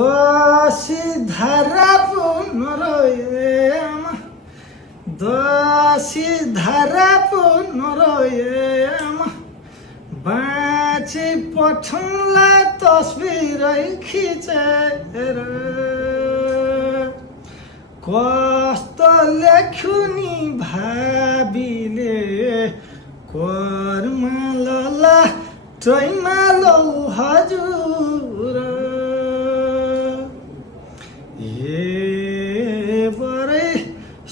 दोषी धारा पुनरोयम दोषी धारा पुनरोयम बाँची पठाउला तस्बिरै खिचेर कस्तो लेख्यो नि भाबीले कर्म लला ट्रैमा लौ हजुर बरै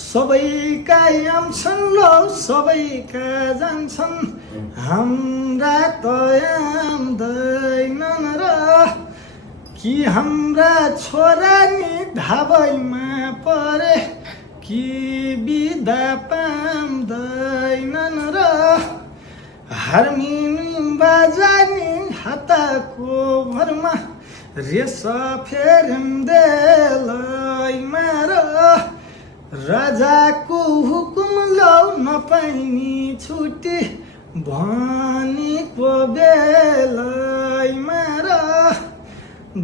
सबैका आउँछन् लौ सबैका जान्छन् हाम्रा त आउँदैनन् र कि हाम्रा छोरा नि धाबैमा परे कि बिदा पाउँदैनन् र हार्मोनियम बाजानी हातको भरमा रेस फेरिँदैमा र राजाको हुकुम लौ नपाइनी छुट्टी भनेको बेलैमा र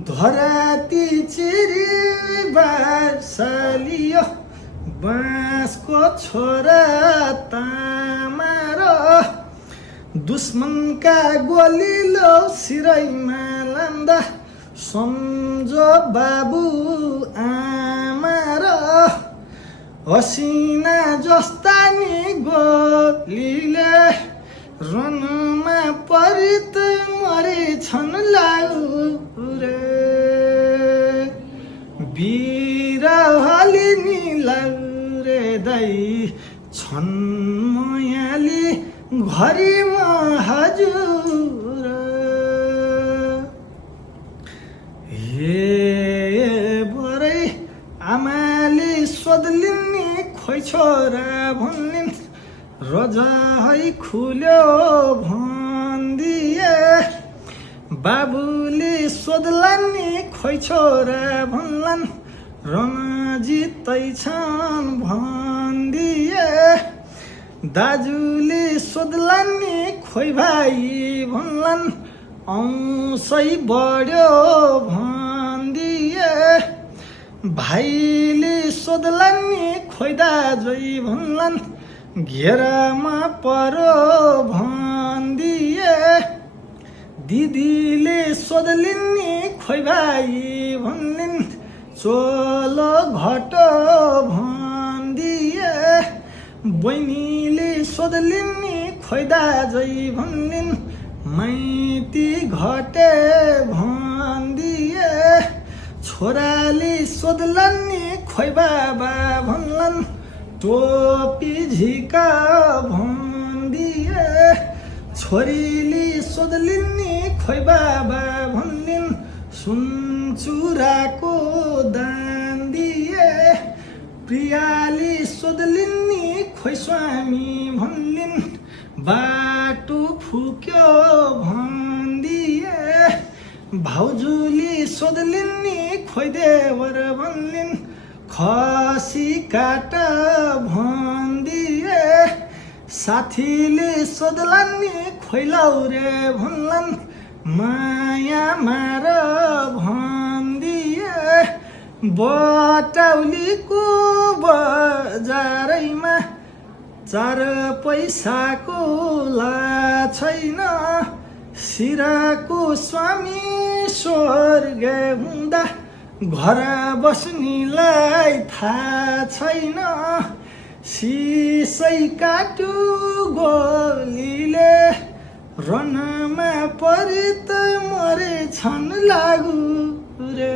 धराती चिरी बासालियो बाँसको छोरा तामा र दुश्मनका गोली लो सिरैमा लान्दा सम्झो बाबु आमा र हसिना जस्ता नि गोलीले रनमा परित मरेछन् लाउरे बिरहली नि लाउरे दाइ छन् मयाली घरीमा हजुर हे बरै आमाले सोध्लिन् नि खोइ छोरा भन्लिन् रजा है खुल्यो भन्दिए बाबुले सोध्लान् नि खोइ छोरा भन्लान् रणजितै छन् भन्दिए दाजुले सोध्लान् नि खोइ भाइ भन्लान् औँसै बढ्यो भन्दिए भाइले सोध्लान् नि खोइ दाजै भन्लान् घेरामा परो भन्दिए दिदीले सोध्लिन् नि खोइ भाइ भन्लिन् चोलो घटो भन्दिए बहिनीले सोध्लिन् नि खोइ दाजै भन्लिन् माइती घटे भन्दिए छोराले सोध्लान् नि खोइ बाबा भन्लान् टोपी झिका भन्दिए छोरीले सोध्लिन् नि खोइ बाबा भन्लिन् सुन चुराको दान दिए प्रियाले सोध्लिन् नि खोइ स्वामी भन्लिन् बाटो फुक्यो भन्दिए भाउजूले सोध्लिन् नि खोइ देवर भन्लिन् खसी काट भन्दिए साथीले सोध्लान् नि खोइ लाउरे भन्लान् माया मार भन्दिए बटौलीको बजारैमा 4 पैसाको ला छैन सिराको स्वामी स्वर्ग हुँदा घर बस्नेलाई थाहा छैन सिसै काटु गोलीले रनमा परित मरेछन् लागु रे